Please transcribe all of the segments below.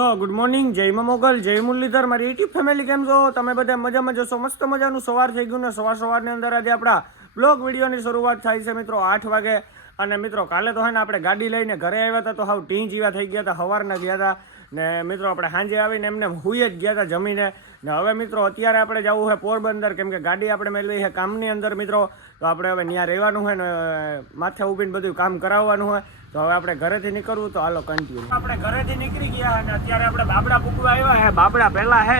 તો good morning, જય મોગલ, જય મુરલીધર, મારી યુટ્યુબ ફેમિલી કેમ છો? તમે બધા મજામાં જશો? મસ્ત મજાનું સવાર થઈ ગયું ને સવારની અંદર આજે આપણા બ્લોગ વિડીયોની શરૂઆત થાય છે મિત્રો 8 વાગે. અને મિત્રો કાલે તો હે ને આપણે ગાડી લઈને ઘરે આવ્યા હતા તો હાવ ટીં જેવા થઈ ગયા હતા, સવારના ગયા હતા ને મિત્રો આપણે સાંજે આવીને એમને હુઈ જ ગયા હતા જમીને. ને હવે મિત્રો અત્યારે આપણે જવું છે પોરબંદર, કેમ કે ગાડી આપણે મેળવી છે કામની અંદર મિત્રો. તો આપણે હવે ત્યાં રહેવાનું હોય ને માથે ઊભીને બધું કામ કરાવવાનું હોય. તો હવે આપણે ઘરેથી નીકળવું, તો હાલો કન્ટિન્યુ. આપણે ઘરેથી નીકળી ગયા અને અત્યારે આપણે બાબડા પૂકવા આવ્યા હે. બાબડા પહેલા હે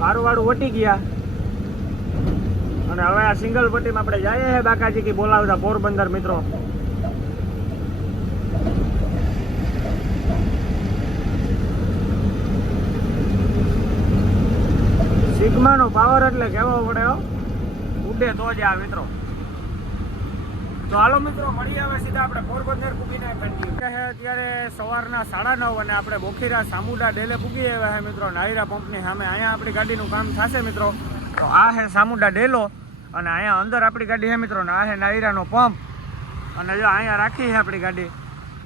વારું વટી ગયા અને હવે આ સિંગલ પટ્ટીમાં આપણે જઈએ હે બાકાજી કી બોલાવતા પોરબંદર મિત્રો. સિગ્માનો પાવર એટલે કેવો પડે હો, ઉડે તો જ આ મિત્રો. તો હાલો મિત્રો મળીએ હવે સીધા આપણે પોરબંદર પૂગીને કન્ટિન્યુ. અત્યારે સવારના 9:30 અને આપણે બોખીરા સામુડા ડેલે પૂગી આવ્યા છે મિત્રો, નાયરા પંપની સામે. અહીંયા આપણી ગાડીનું કામ થશે મિત્રો. તો આ છે સામુડા ડેલો અને અહીંયા અંદર આપણી ગાડી છે મિત્રો ને આ છે નાયરાનો પંપ. અને જો અહીંયા રાખી છે આપણી ગાડી.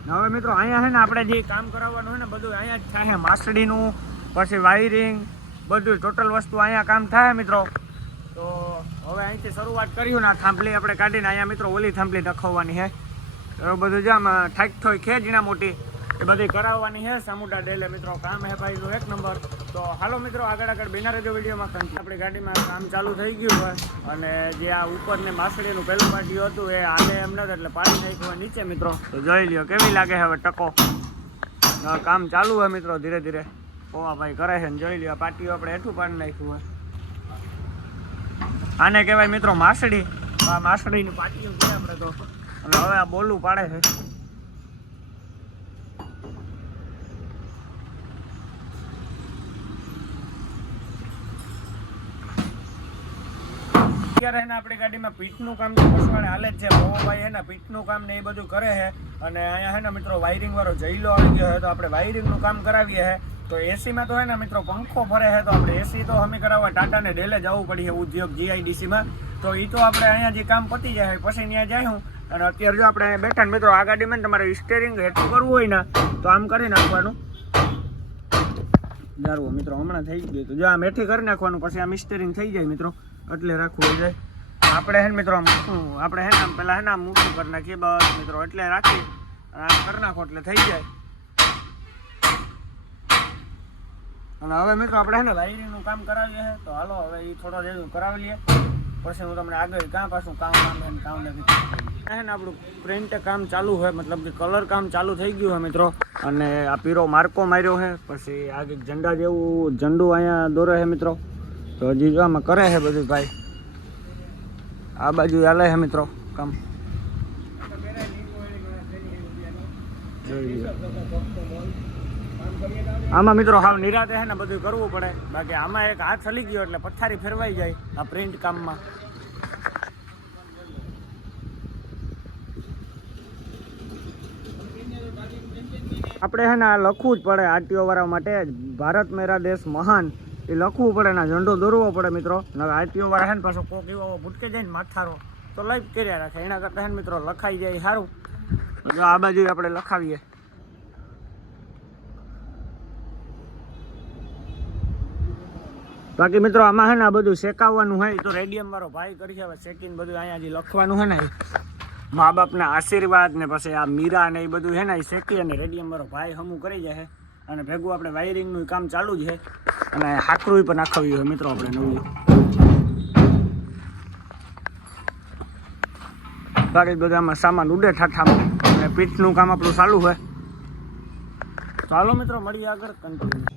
હવે મિત્રો અહીંયા છે ને આપણે જે કામ કરાવવાનું હોય ને બધું અહીંયા જ થાય. માસડીનું પછી વાયરિંગ બધું ટોટલ વસ્તુ અહીંયા કામ થાય મિત્રો. તો હવે અહીંથી શરૂઆત કર્યું ને આ થાંભલી આપણે કાઢીને અહીંયા મિત્રો ઓલી થાંભલી નખાવવાની છે. એવું બધું જ આમ ઠાક થોઈ છે જીણા મોટી એ બધી કરાવવાની છે સામુડા ડેલે મિત્રો. કામ હે ભાઈ નું 1 નંબર. તો હાલો મિત્રો આગળ બિના રહેજો વિડીયોમાં. આપણી ગાડીમાં કામ ચાલુ થઈ ગયું હોય અને જે આ ઉપરની માસડીનું પહેલું પાટિયું હતું એ આને એમ નથી એટલે પાડી નાખ્યું હોય નીચે મિત્રો. તો જોઈ લ્યો કેવી લાગે હવે ટકો. કામ ચાલુ હોય મિત્રો ધીરે ધીરે. ઓવા ભાઈ કરે છે ને જોઈ લ્યો પાટિયું આપણે હેઠું પાડી નાખ્યું હોય. આને કહેવાય મિત્રો માસડી. આ માસડીની પાટિયું છે આપણે તો. અને હવે આ બોલું પાડે છે. અત્યારે એને આપણી ગાડીમાં પીઠનું કામ તો પસવાડે હાલે જ છે. ભાઈ એના પીઠનું કામ ને એ બધું કરે છે. અને અહીંયા હે ને મિત્રો વાયરિંગ વાળો જઈલો આવી ગયો છે તો આપણે વાયરિંગનું કામ કરાવીએ છે. તો એસીમાં તો હે ને મિત્રો પંખો ફરે છે તો આપણે એસી તો અમે કરાવવા ટાટાને ડેલે જવું પડી છે ઉદ્યોગ GIDCમાં. તો એ તો આપણે અહીંયા જે કામ પતી જાય પછી ત્યાં જાય હું. અને અત્યારે જો આપણે બેઠા મિત્રો આ ગાડીમાં તમારે સ્ટેરિંગ હેઠું કરવું હોય ને તો આમ કરી નાખવાનું. જારવો મિત્રો હમણાં થઈ ગયું તો જો આમ હેઠી કરી નાખવાનું પછી આમ સ્ટેરિંગ થઈ જાય મિત્રો. એટલે રાખવું હોય જાય આપણે હે ને મિત્રો આમ આપણે હે ને આમ પહેલાં હે ને આમ ઊંચું કરી નાખીએ બસ મિત્રો. એટલે રાખી આમ કરી નાખો એટલે થઈ જાય. અને હવે મિત્રો આપણે હે ને વાયરિંગનું કામ કરાવીએ છે. તો હાલો હવે એ થોડો જેવું કરાવી લઈએ પછી હું તમને આગળ કામ પાછું કામ હે ને આપણું પ્રિન્ટ કામ ચાલુ હોય મતલબ કે કલર કામ ચાલુ થઈ ગયું હોય મિત્રો. અને આ પીરો માર્કો માર્યો છે પછી આગળ ઝંડા જેવું ઝંડું અહીંયા દોરે છે મિત્રો. તો હજી જો આમાં કરે છે બધું ભાઈ. આ બાજુ હાલે છે મિત્રો કામ. આમાં મિત્રો હાવ નિરાતે છે ને બધું કરવું પડે. બાકી આમાં એક હાથ હલી ગયો એટલે પથારી ફેરવાઈ જાય આ પ્રિન્ટ કામમાં. આપણે છે ને આ લખવું જ પડે આરટીઓ વાળા માટે. ભારત મેરા દેશ મહાન એ લખવું પડે ને ઝંડો દોરવો પડે મિત્રો. હવે આરટીઓ વાળા છે ને પાછો કોક એવો ભૂટકે જાય ને માથારો તો લઈ જ કર્યા રાખે. એના કરતાં છે ને મિત્રો લખાઈ જાય સારું. જો આ બાજુ આપણે લખાવીએ. બાકી મિત્રો આમાં છે ને આ બધું શેકાવવાનું હોય તો રેડિયમ વાળો ભાઈ કરી છે. હવે શેકીને બધું અહીંયા જે લખવાનું છે ને મા બાપના આશીર્વાદ ને પછી આ મીરા ને એ બધું છે ને એ શેકી અને રેડિયમ વાળો ભાઈ હમું કરી જાય. અને ભેગું આપણે વાયરિંગનું કામ ચાલુ જ છે. અને હાકરું પણ નાખાવ્યું હોય મિત્રો આપણે નવું. બાકી બધા આમાં સામાન ઉડે ઠાઠામાં અને પીઠનું કામ આપણું ચાલુ હોય. ચાલો મિત્રો મળીએ આગળ કન્ટિન્યુ.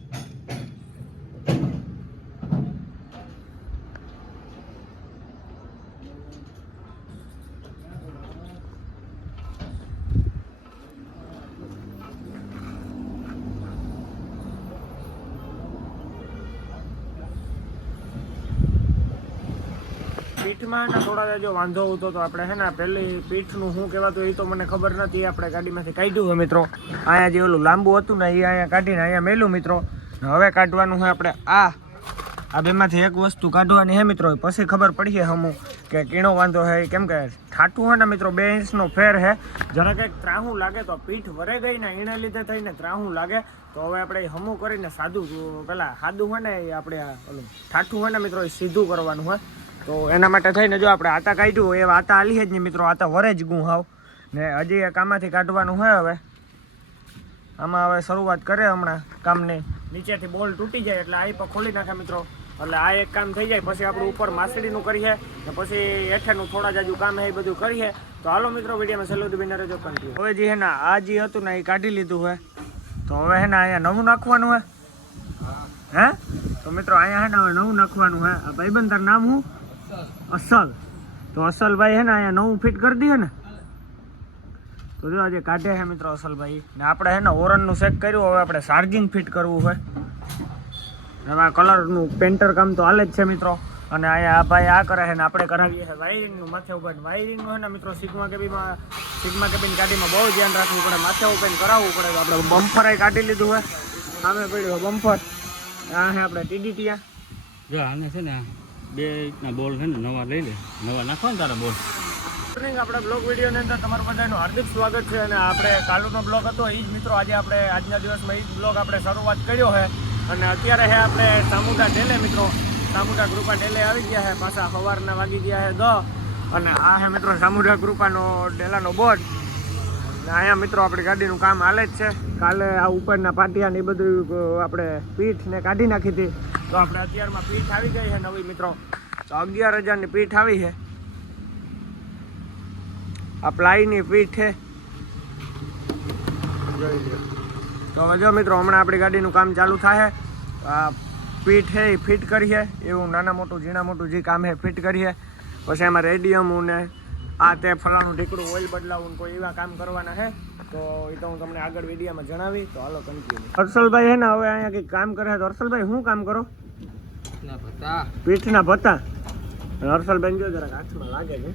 પીઠમાં થોડા જો વાંધો હતો તો આપણે હે ને પહેલી પીઠનું શું કહેવાતું એ તો મને ખબર નથી. આપણે ગાડીમાંથી કાઢ્યું હોય મિત્રો. અહીંયા જે ઓલું લાંબુ હતું ને એ અહીંયા કાઢીને અહીંયા મેલું મિત્રો. હવે કાઢવાનું હોય આપણે આ બેમાંથી એક વસ્તુ કાઢવાની હે મિત્રો. પછી ખબર પડી છે હમું કે કીણો વાંધો છે. કેમ કે ઠાઠું હોય ને મિત્રો 2 ઇંચનો ફેર છે. જરા કંઈક ત્રાહું લાગે તો પીઠ વરે ગઈ ને એના લીધે થઈને ત્રાહું લાગે તો હવે આપણે હમું કરીને સાદું પેલા સાદું હોય ને એ આપણે ઓલું ઠાઠું હોય ને મિત્રો એ સીધું કરવાનું હોય. તો એના માટે થઈને જો આપણે આતા કાઢ્યું એ આતા હાલી જ નહીં મિત્રો, આતા વરે જ ગું હાવ ને હજી એક આમાંથી કાઢવાનું હોય. હવે આમાં હવે શરૂઆત કરે હમણાં કામની, નીચેથી બોલ તૂટી જાય એટલે આ પર ખોલી નાખે મિત્રો, એટલે આ એક કામ થઈ જાય. પછી આપણું ઉપર માસડીનું કરીએ ને પછી હેઠળનું થોડા જાજુ કામ હે એ બધું કરીએ. તો હાલો મિત્રો વિડીયોમાં છેલ્લું સુધી બિના રહેજો કન્ટિન્યુ. હવે જે હે ને આ જે હતું ને એ કાઢી લીધું હોય, તો હવે હે ને અહીંયા નવું નાખવાનું હોય. હે તો મિત્રો અહીંયા હે ને હવે નવું નાખવાનું હોય. આ ભાઈબંધ તાર નામ શું? અસલ. તો અસલભાઈ હે ને અહીંયા નવું ફિટ કરી દઈએ ને, તો જો આજે કાઢે છે મિત્રો અસલભાઈ ને. આપણે હે ને ઓરનનું ચેક કર્યું, હવે આપણે ચાર્જિંગ ફિટ કરવું હોય. હવે આ કલરનું પેન્ટર કામ તો હાલે જ છે મિત્રો. અને અહીંયા આ ભાઈ આ કરે છે ને આપણે કરાવીએ છીએ વાયરિંગનું માથે ઉપર. વાયરિંગનું છે ને મિત્રો સિગ્મા કેબિન ગાડીમાં બહુ ધ્યાન રાખવું પડે, માથે ઉપર કરાવવું પડે. તો આપણે બમ્ફર કાઢી લીધું હોય, સામે પડ્યું બમ્ફર. આ છે આપણે ટીડીટીયા. જો આને છે ને 2 રીતના બોલ છે ને નવા લઈ લે, નવા નાખો ને તારા બોલ. આપણે બ્લોગ વિડીયોની અંદર તમારું બધાનું હાર્દિક સ્વાગત છે. અને આપણે કાલુનો બ્લોગ હતો એ જ મિત્રો આજે આપણે આજના દિવસમાં એ જ બ્લોગ આપણે શરૂઆત કર્યો છે. અને અત્યારે છે આપણે સામુડા ડેલે મિત્રો, સામુડા કૃપા ડેલે આવી ગયા છે. પાછા સવારના વાગી ગયા છે 10. અને આ છે મિત્રો સામુડા કૃપાનો ડેલાનો બોર્ડ. ને અહીંયા મિત્રો આપણી ગાડીનું કામ હાલે જ છે. કાલે આ ઉપરના પાટિયા ને એ બધું આપણે પીઠ ને કાઢી નાખી હતી. તો આપણે અત્યારમાં પીઠ આવી ગઈ છે નવી મિત્રો. તો 11,000ની પીઠ આવી છે. આ પ્લાયની પીઠ છે, જોઈ લો. તો હવે જો મિત્રો હમણાં આપણી ગાડીનું કામ ચાલુ થાય. આ પીઠ છે એ ફિટ કરીએ, એવું નાના મોટું ઝીણા મોટું જે કામ છે ફિટ કરીએ. પછી એમાં રેડિયમું ને આ તે ફલાણું ઢીકડું ઓઇલ બદલાવું કોઈ એવા કામ કરવાના છે. તો એ તો હું તમને આગળ વિડીયોમાં જણાવી. તો હાલો કન્ટિન્યુ. હર્ષલભાઈ છે ને હવે અહીંયા કંઈક કામ કરે છે. તો હર્ષલભાઈ શું કામ કરો? પીઠના ભત્તા. હર્ષલભાઈ જો જરાક હાથમાં લાગે છે.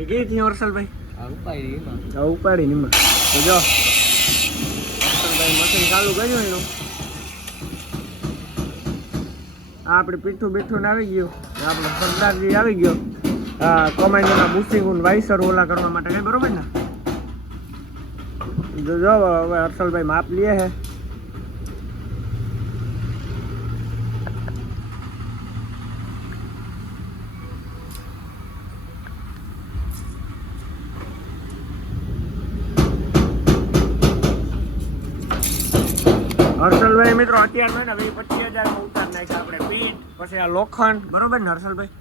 એ કઈ થી હર્ષલભાઈ? ઉપાડી નીમાં. તો જો હર્ષલભાઈ મશીન ચાલુ કર્યું એનું. આ આપણે પીઠું બીઠું ને આવી ગયું. આપણે સરદારજી આવી ગયો. કમાઈના બુશિંગ વાઇસર ઓલા કરવા માટે કઈ બરોબર ને. જો હવે હર્ષલભાઈ માપ લે છે. હર્ષલભાઈ મિત્રો અત્યારે ને 25,000 ઉતાર નાખ્યા આપણે પીઠ, પછી આ લોખંડ બરોબર ને હર્ષલભાઈ.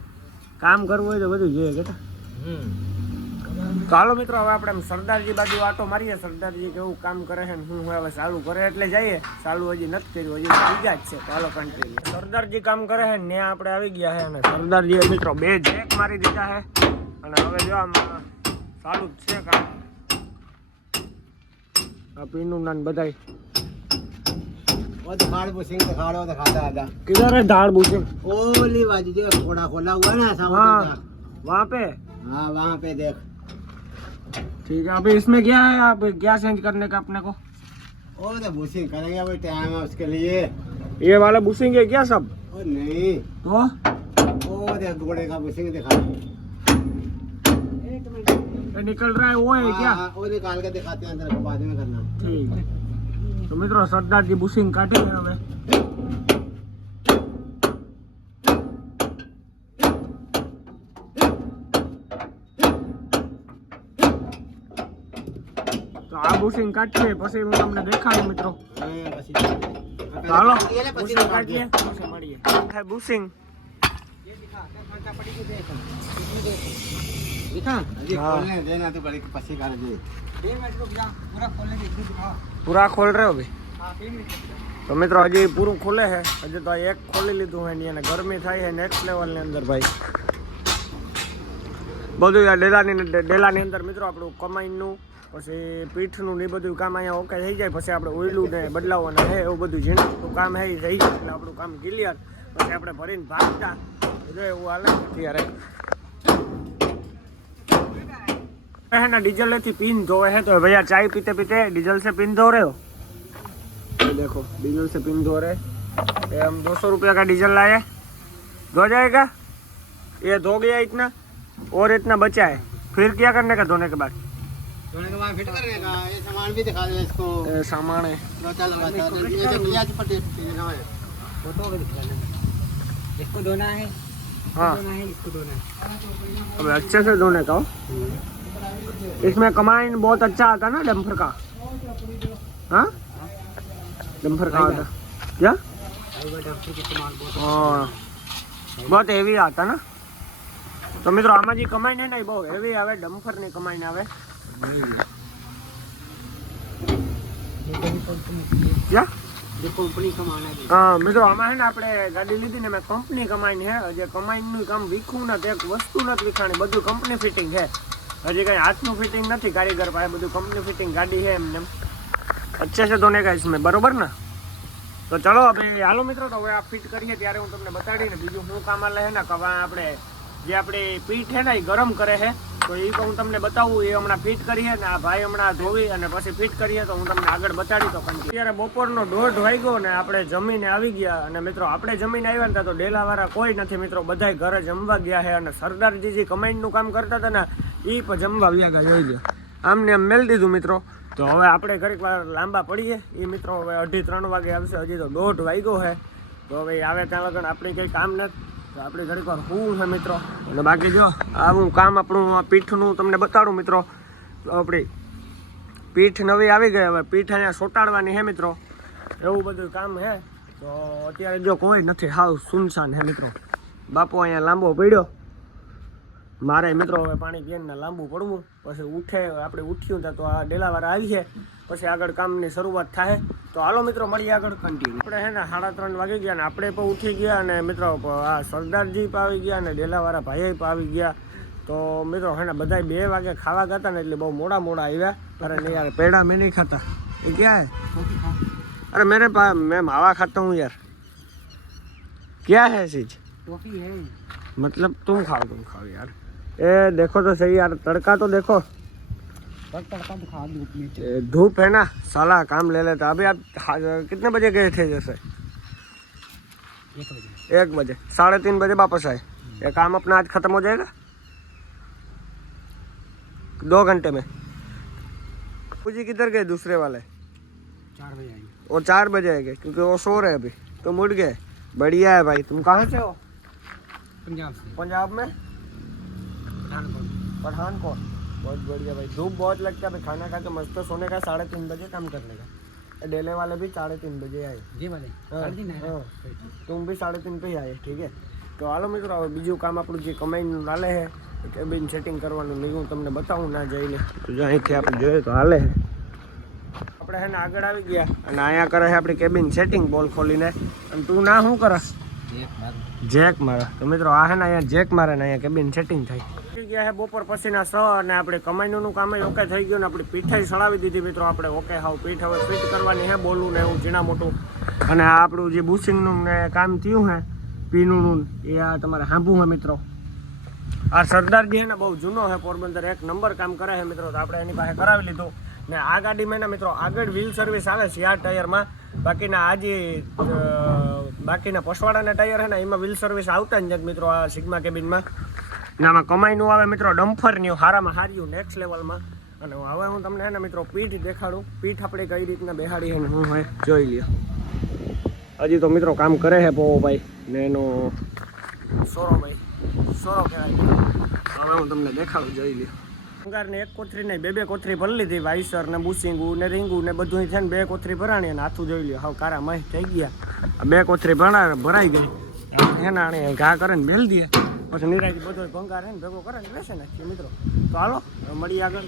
કામ કરવું હોય તો બધું જોઈએ કેતા. તો હાલો મિત્રો હવે આપણે સરદારજી બાજુ આટો મારીએ. સરદારજી કેવું કામ કરે છે ને શું હવે ચાલુ કરે એટલે જઈએ. ચાલુ હજી નથી કર્યું, હજી બીજા જ છે. તો હાલો કન્ટિન્યુ. સરદારજી કામ કરે છે ને આપણે આવી ગયા છે. અને સરદારજીએ મિત્રો 2 જેક મારી દીધા છે. અને હવે જો આમાં ચાલુ જ છે કામ. આ પીનું નાન બધાય दाढ़ बुशिंग दिखाड़ो दिखाता आधा. किधर है दाढ़ बुशिंग? ओली बाजू जो थोड़ा खोला हुआ ना सामने. हाँ वहाँ पे. हाँ वहाँ पे देख. ठीक है. अभी इसमें क्या है, आप क्या चेंज करने का अपने को? ओ तो बुशिंग करेंगे, अभी टाइम है उसके लिए. ये वाला बुशिंग है क्या सब? ओ नहीं तो ओ देख घोड़े का बुशिंग दिखा. ये निकल रहा है वो है क्या? हाँ, वो निकाल के दिखाते हैं अंदर को, बाद में करना. ठीक है. तो મિત્રો સરદારજી બુશિંગ કાઢી હવે. તો આ બુશિંગ કાઢીએ પછી હું તમને દેખાડું મિત્રો. હાલો બુશિંગ કાઢીએ પછી મળીએ. આ બુશિંગ दिखा अभी खोलने देना तो बड़ी पसी कर दे. પૂરા ખોલ રહ્યો ભાઈ. તો મિત્રો હજી પૂરું ખોલે છે. હજી તો એક ખોલી લીધું હોય ને, અને ગરમી થાય છે નેક્સ્ટ લેવલની અંદર ભાઈ. બધું આ ડેલાની અંદર મિત્રો આપણું કમાઈનું પછી પીઠનું ને એ બધું કામ અહીંયા ઓકે થઈ જાય. પછી આપણે ઓઈલું ને બદલાવવાના છે એવું બધું ઝીણું કામ છે એ થઈ જાય એટલે આપણું કામ ક્લિયર. પછી આપણે ભરીને ભાગતા જો એવું હાલે અત્યારે. है ना डीजल थी पिन धोए है. तो भैया चाय पीते पीते डीजल से पिन धो रहे हो? ये देखो डीजल से पिन धो रहे. ये हम 200 रुपया का डीजल लाए, धो जाएगा. ये धो गया इतना और इतना बचा है. फिर क्या करने का धोने के बाद? दोनों के बाद फिट करने का ये सामान भी दिखा दो इसको सामान है लोचा लगाता है ये जो लिया तो पट्टी ना है वो तो भी दिखलाना इसको धोना है हाँ धोना है इसको धोना है अब अच्छे से धोने का हो। इसमें कमाइन बहुत अच्छा आता ना डम्फर का हाँ डम्फर का आता क्या हाँ बहुत हेवी आता ना तो मित्रों आमा जी कमाइन है नहीं बहुत हेवी आवे डम्फर ની કમાઈને આવે क्या ये कंपनी का माना है हाँ मित्रों आमा है ने આપણે ગાડી લીધી ને મેં કંપની કમાઈને હે હજી કમાઈનું કામ વીખું ન એક વસ્તુ નથી વિખાણી બધું કંપની ફિટિંગ હે હજી કઈ હાથનું ફિટિંગ નથી કારીગર પાસે બધું કંપની ફિટિંગ ગાડી है એમને अच्छे से धोने का इसमें बरोबर ना तो चलो अभी हालो मित्रों तो હવે આ ફિટ કરીએ ત્યારે હું તમને બતાડીને બીજું શું કામ આલે હે ને કવા આપણે જે આપણી પીઠ હે ને એ ગરમ કરે હે તો એ હું તમને બતાવું એ હમણાં ફિટ કરીએ ને આ ભાઈ હમણાં ધોવી અને પછી ફિટ કરીએ તો હું તમને આગળ બતાડી તો પણ અત્યારે બપોરનો 1:30 વાગ્યો ને આપણે જમીને આવી ગયા અને મિત્રો આપણે જમીને આવ્યા ને તો ડેલાવાળા કોઈ નથી મિત્રો બધાય ઘરે જમવા ગયા છે અને સરદારજી જે કમાઈનું કામ કરતા હતા ને એ પણ જમવા વ્યા ગયા જોઈ લો આમને આમ મેલ દીધું મિત્રો તો હવે આપણે ઘડીક વાર લાંબા પડીએ એ મિત્રો હવે 2:30-3 વાગે આવશે હજી તો 1:30 વાગ્યો છે તો હવે આવે ત્યાં લગન આપણે કંઈ કામ નથી તો આપણે ઘડીક વાર હું છે મિત્રો અને બાકી જો આવું કામ આપણું આ પીઠનું તમને બતાડું મિત્રો તો આપણી પીઠ નવી આવી ગઈ હવે પીઠ અહીંયા સોટાડવાની છે મિત્રો એવું બધું કામ છે તો અત્યારે જો કોઈ નથી હાવ સુનસાન છે મિત્રો બાપો અહીંયા લાંબો પડ્યો મારે મિત્રો હવે પાણી પીને લાંબુ પડવું પછી ઉઠે આપણે ઉઠ્યું તો આ ડેલાવાળા આવીએ પછી આગળ કામની શરૂઆત થાય તો હાલો મિત્રો મળીએ આગળ કન્ટિન્યુ આપણે હે ને 3:30 વાગી ગયા ને આપણે પણ ઉઠી ગયા અને મિત્રો આ સરદારજી પણ આવી ગયા અને ડેલાવાળા ભાઈ પણ આવી ગયા તો મિત્રો હે ને બધાય 2 વાગે ખાવા ગયા ને એટલે બહુ મોડા આવ્યા અરે નહીં યાર પેડા મેં નહીં खाता ये क्या है अरे मेरे पास मैं मावा खाता हूँ यार क्या है चीज टॉफी है मतलब तुम खाओ यार ए देखो तो सही यार तड़का तो देखो तड़का दिखा धूप में ए, धूप है ना साला काम ले लेता अभी आप कितने बजे गए थे जैसे 1 बजे 3:30 बजे वापस आए ये काम अपना आज खत्म हो जाएगा 2 घंटे में जी किधर गए दूसरे वाले 4 बजे आएंगे वो 4 बजे आएंगे क्योंकि वो सो रहे अभी तुम उठ गए बढ़िया है भाई तुम कहाँ से हो पंजाब से पंजाब में पठानकोट पठानकोट बहुत बढ़िया भाई धूप बहुत लगता है भाई खाना खा के मस्त सोने का 3:30 बजे काम करने का डेले वाले भी 3:30 बजे आए जी वाले हाँ, 3:30 हाँ, तुम भी 3:30 पे ही आए ठीक है तो हालो मित्रों હવે બીજું કામ આપણું જે કમાઈને હાલે છે કેબિન સેટિંગ કરવાનું નહીં હું તમને બતાવું ના જઈને તો જો અહીંથી આપણે જોઈએ તો હાલે છે આપણે હે ને આગળ આવી ગયા અને અહીંયા કરે છે આપણી કેબિન સેટિંગ બોલ ખોલીને અને તું ના શું કરે જેક મારે તો મિત્રો આ હે ને અહીંયા જેક મારે ને અહીંયા કેબિન સેટિંગ થાય થઈ ગયા છે બપોર પછીના 6 અને આપણે કમાઈનું કામ ઓકે થઈ ગયું ને આપણી પીઠાઈ સળાવી દીધી મિત્રો આપણે ઓકે હાવ પીઠ હવે ફિટ કરવાની છે બોલું ને એવું ઝીણા મોટું અને આ આપણું જે બુશિંગનું ને કામ થયું છે પીનું એ આ તમારે સાંભળવું છે મિત્રો આ સરદારજી છે ને બહુ જૂનો છે પોરબંદર 1 નંબર કામ કરે છે મિત્રો તો આપણે એની પાસે કરાવી લીધું ને આ ગાડીમાં ને મિત્રો આગળ વ્હીલ સર્વિસ આવે છે આ ટાયરમાં બાકીના આ જે બાકીના પસવાડાના ટાયર છે ને એમાં વ્હીલ સર્વિસ આવતા જ નથી મિત્રો આ સિગ્મા કેબિનમાં ને આમાં કમાઈનું આવે મિત્રો ડમ્ફરનું હારામાં હાર્યું નેક્સ્ટ લેવલમાં અને હવે હું તમને છે ને મિત્રો પીઠ દેખાડું પીઠ આપણે કઈ રીતના બેહાડી છે ને હું હોય જોઈ લ્યો હજી તો મિત્રો કામ કરે છે પોવો ભાઈ ને એનો સોરો ભાઈ સોરો કહેવાય હવે હું તમને દેખાડું જોઈ લ્યો ભંગારને 1 કોથરી નહીં 2 કોથરી ભરી લીધી વાઇસર ને બુશિંગું ને રીંગું ને બધું છે ને 2 કોથરી ભરાણી અને હાથું જોઈ લ્યો હવે કારા મહ થઈ ગયા 2 કોથરી ભરાઈ ગઈ એના ઘા કરે ને બેલ દે પછી નિરાજી બધો ભંગાર હે ને ભેગો કરે ને બેસે નાખીએ મિત્રો તો હાલો મળીએ આગળ